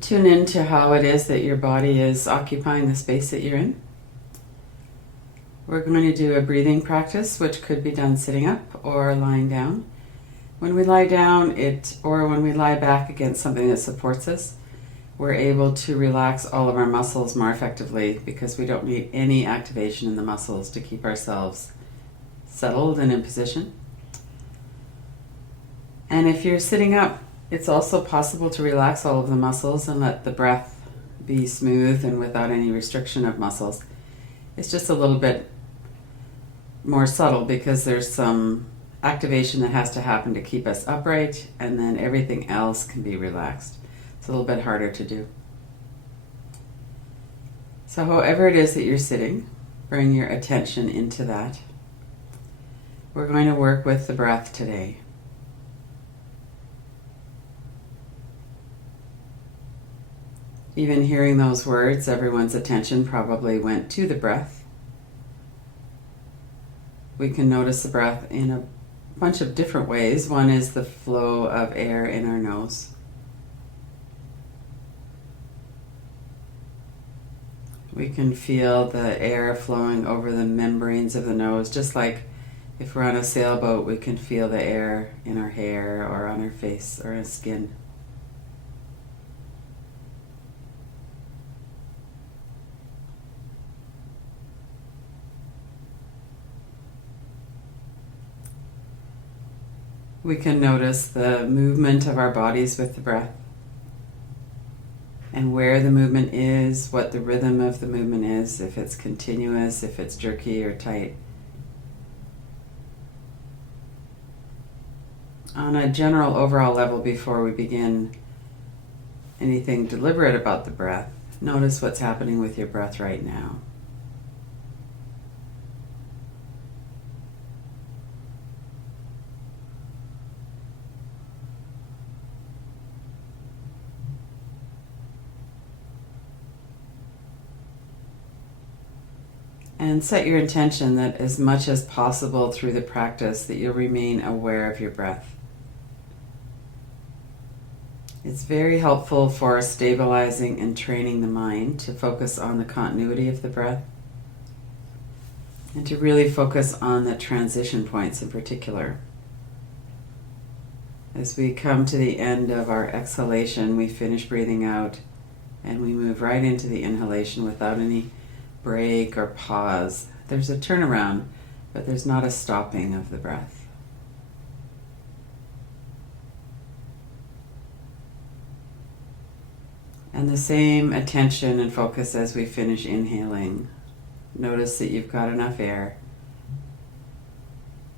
Tune into how it is that your body is occupying the space that you're in. We're going to do a breathing practice, which could be done sitting up or lying down. When we lie down, or when we lie back against something that supports us, we're able to relax all of our muscles more effectively because we don't need any activation in the muscles to keep ourselves settled and in position. And if you're sitting up, it's also possible to relax all of the muscles and let the breath be smooth and without any restriction of muscles. It's just a little bit more subtle because there's some activation that has to happen to keep us upright, and then everything else can be relaxed. It's a little bit harder to do. So however it is that you're sitting, bring your attention into that. We're going to work with the breath today. Even hearing those words, everyone's attention probably went to the breath. We can notice the breath in a bunch of different ways. One is the flow of air in our nose. We can feel the air flowing over the membranes of the nose, just like if we're on a sailboat, we can feel the air in our hair or on our face or our skin. We can notice the movement of our bodies with the breath and where the movement is, what the rhythm of the movement is, if it's continuous, if it's jerky or tight. On a general overall level, before we begin anything deliberate about the breath, notice what's happening with your breath right now. And set your intention that as much as possible through the practice that you'll remain aware of your breath. It's very helpful for stabilizing and training the mind to focus on the continuity of the breath and to really focus on the transition points in particular. As we come to the end of our exhalation, we finish breathing out and we move right into the inhalation without any break or pause. There's a turnaround, but there's not a stopping of the breath. And the same attention and focus as we finish inhaling. Notice that you've got enough air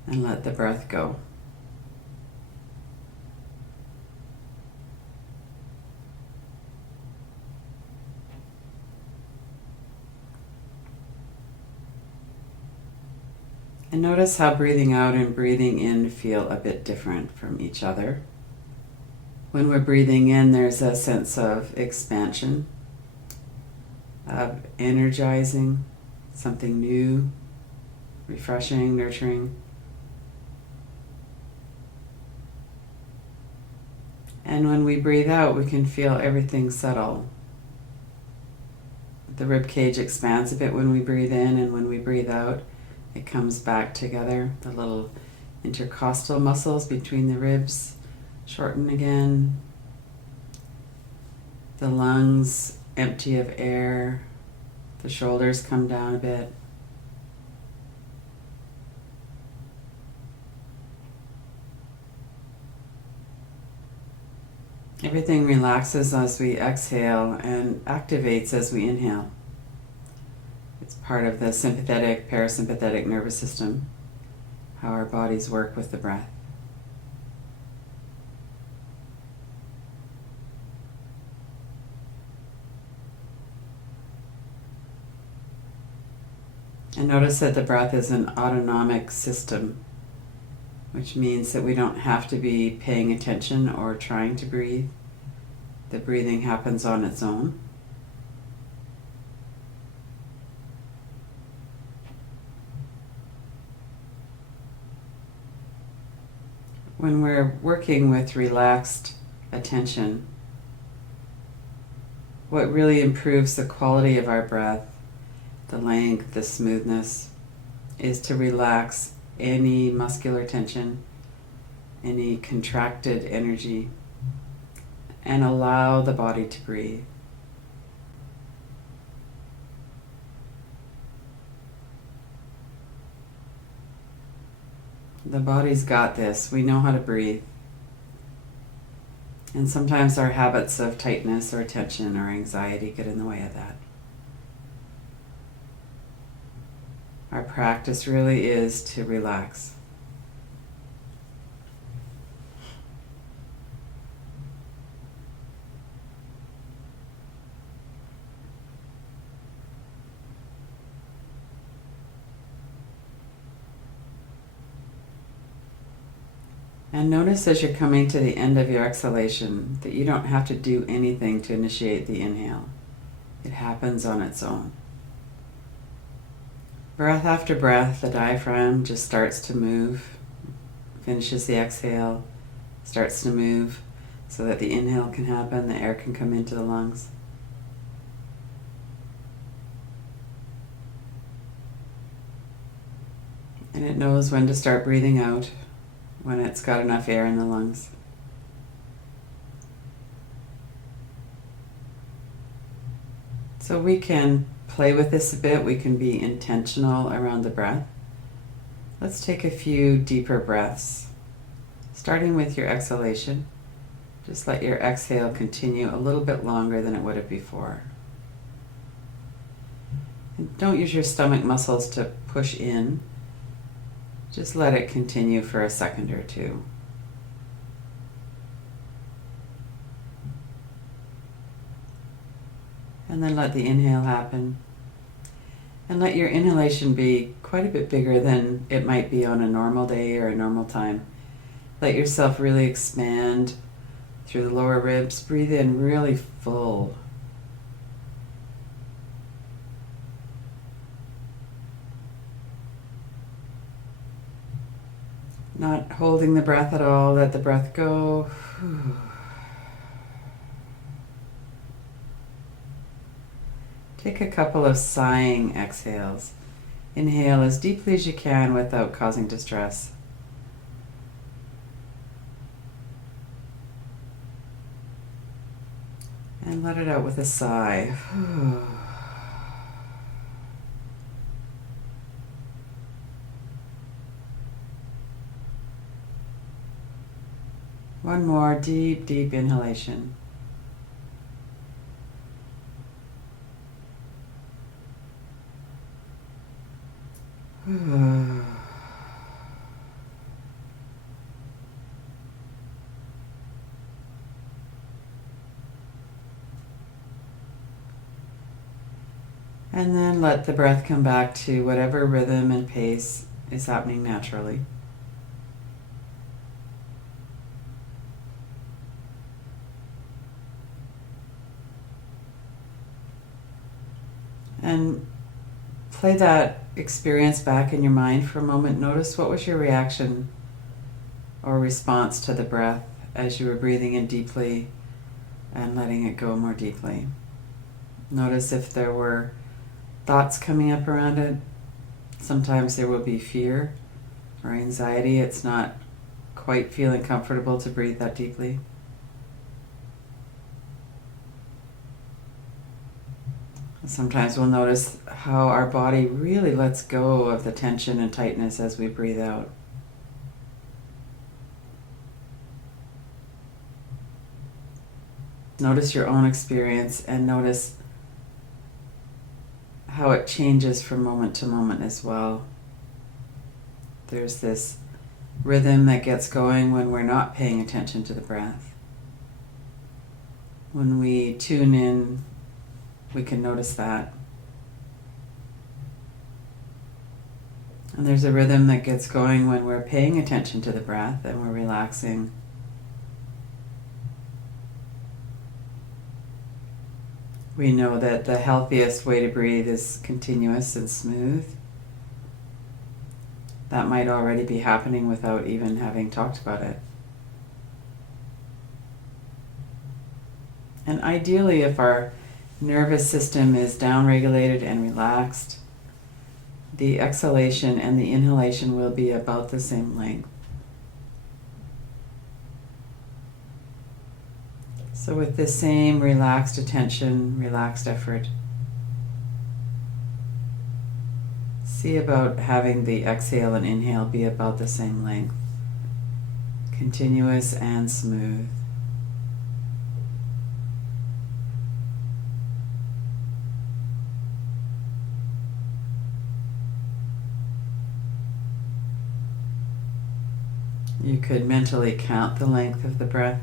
and let the breath go. And notice how breathing out and breathing in feel a bit different from each other. When we're breathing in, there's a sense of expansion, of energizing, something new, refreshing, nurturing. And when we breathe out, we can feel everything settle. The rib cage expands a bit when we breathe in, and when we breathe out, it comes back together. The little intercostal muscles between the ribs shorten again. The lungs empty of air. The shoulders come down a bit. Everything relaxes as we exhale and activates as we inhale. It's part of the sympathetic, parasympathetic nervous system, how our bodies work with the breath. And notice that the breath is an autonomic system, which means that we don't have to be paying attention or trying to breathe. The breathing happens on its own. When we're working with relaxed attention, what really improves the quality of our breath, the length, the smoothness, is to relax any muscular tension, any contracted energy, and allow the body to breathe. The body's got this. We know how to breathe. And sometimes our habits of tightness or tension or anxiety get in the way of that. Our practice really is to relax. And notice as you're coming to the end of your exhalation that you don't have to do anything to initiate the inhale. It happens on its own. Breath after breath, the diaphragm just starts to move, finishes the exhale, starts to move so that the inhale can happen, the air can come into the lungs. And it knows when to start breathing out, when it's got enough air in the lungs. So we can play with this a bit. We can be intentional around the breath. Let's take a few deeper breaths. Starting with your exhalation, just let your exhale continue a little bit longer than it would have before. And don't use your stomach muscles to push in. Just let it continue for a second or two. And then let the inhale happen. And let your inhalation be quite a bit bigger than it might be on a normal day or a normal time. Let yourself really expand through the lower ribs. Breathe in really full. Not holding the breath at all. Let the breath go. Take a couple of sighing exhales. Inhale as deeply as you can without causing distress. And let it out with a sigh. One more deep, deep inhalation. And then let the breath come back to whatever rhythm and pace is happening naturally. And play that experience back in your mind for a moment. Notice what was your reaction or response to the breath as you were breathing in deeply and letting it go more deeply. Notice if there were thoughts coming up around it. Sometimes there will be fear or anxiety. It's not quite feeling comfortable to breathe that deeply. Sometimes we'll notice how our body really lets go of the tension and tightness as we breathe out. Notice your own experience and notice how it changes from moment to moment as well. There's this rhythm that gets going when we're not paying attention to the breath. When we tune in, we can notice that. And there's a rhythm that gets going when we're paying attention to the breath and we're relaxing. We know that the healthiest way to breathe is continuous and smooth. That might already be happening without even having talked about it. And ideally, if our nervous system is downregulated and relaxed, the exhalation and the inhalation will be about the same length. So with this same relaxed attention, relaxed effort, see about having the exhale and inhale be about the same length, continuous and smooth. You could mentally count the length of the breath.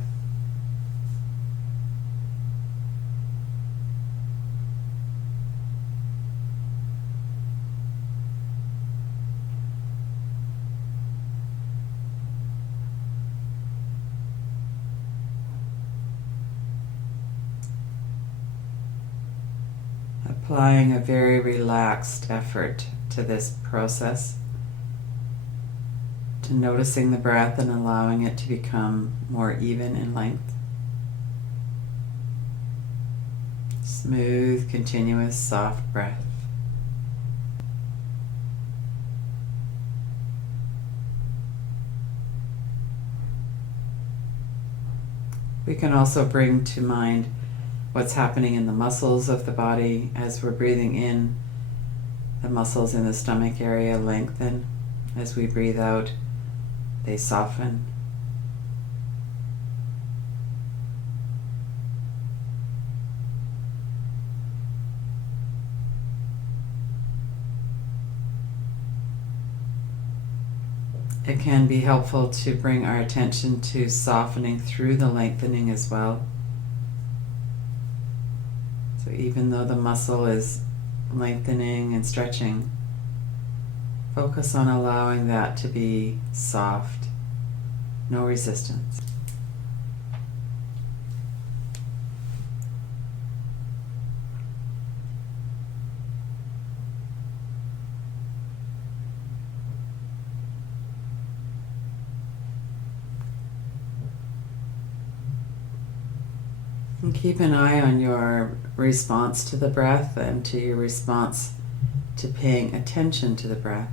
Applying a very relaxed effort to this process, to noticing the breath and allowing it to become more even in length. Smooth, continuous, soft breath. We can also bring to mind what's happening in the muscles of the body as we're breathing in. The muscles in the stomach area lengthen. As we breathe out, they soften. It can be helpful to bring our attention to softening through the lengthening as well. So even though the muscle is lengthening and stretching, focus on allowing that to be soft, no resistance. And keep an eye on your response to the breath and to your response to paying attention to the breath.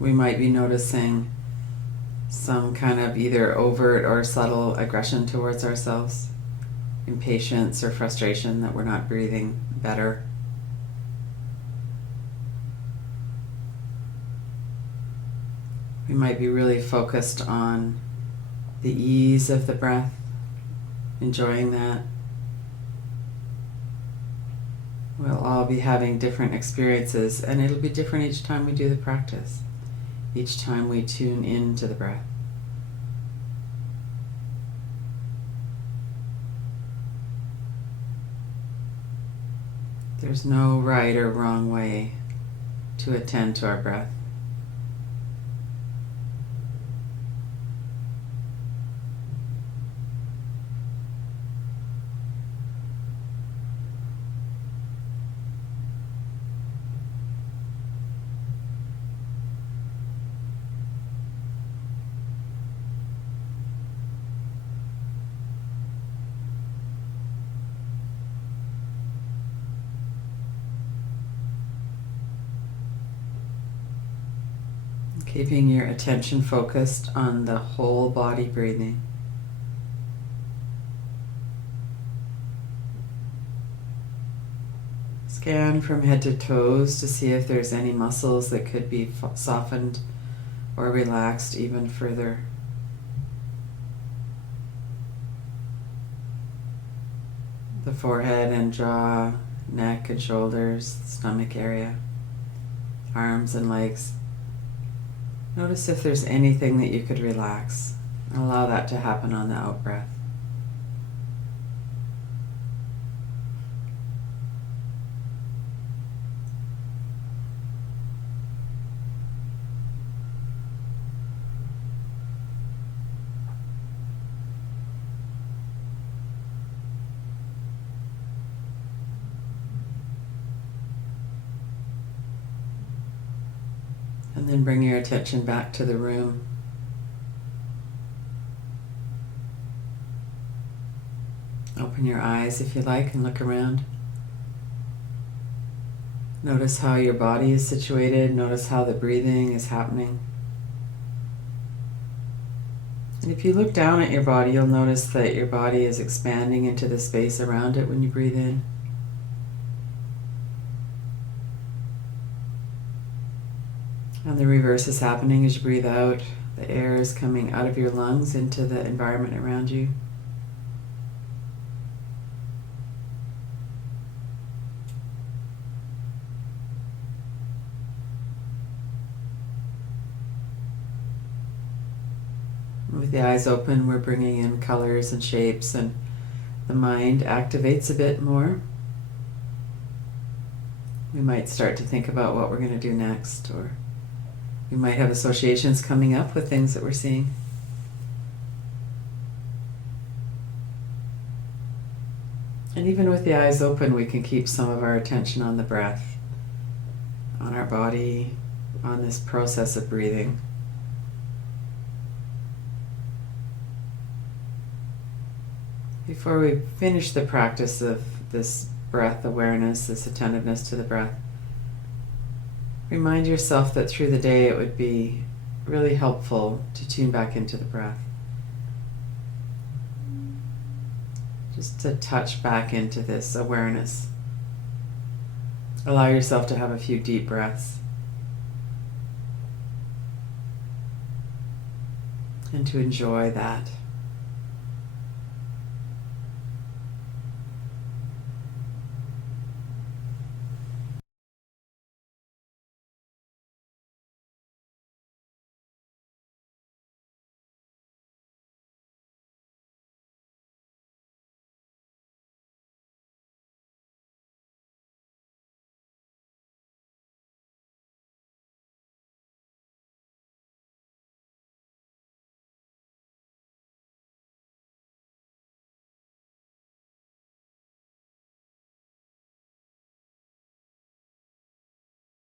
We might be noticing some kind of either overt or subtle aggression towards ourselves, impatience or frustration that we're not breathing better. We might be really focused on the ease of the breath, enjoying that. We'll all be having different experiences, and it'll be different each time we do the practice, each time we tune into the breath. There's no right or wrong way to attend to our breath. Keeping your attention focused on the whole body breathing. Scan from head to toes to see if there's any muscles that could be softened or relaxed even further. The forehead and jaw, neck and shoulders, stomach area, arms and legs. Notice if there's anything that you could relax. Allow that to happen on the out breath. And then bring your attention back to the room. open your eyes if you like and look around. Notice how your body is situated. Notice how the breathing is happening. And if you look down at your body, you'll notice that your body is expanding into the space around it when you breathe in. And the reverse is happening as you breathe out. The air is coming out of your lungs into the environment around you. With the eyes open, we're bringing in colors and shapes, and the mind activates a bit more. We might start to think about what we're going to do next, or we might have associations coming up with things that we're seeing. And even with the eyes open, we can keep some of our attention on the breath, on our body, on this process of breathing. Before we finish the practice of this breath awareness, this attentiveness to the breath, remind yourself that through the day it would be really helpful to tune back into the breath. Just to touch back into this awareness. Allow yourself to have a few deep breaths. And to enjoy that.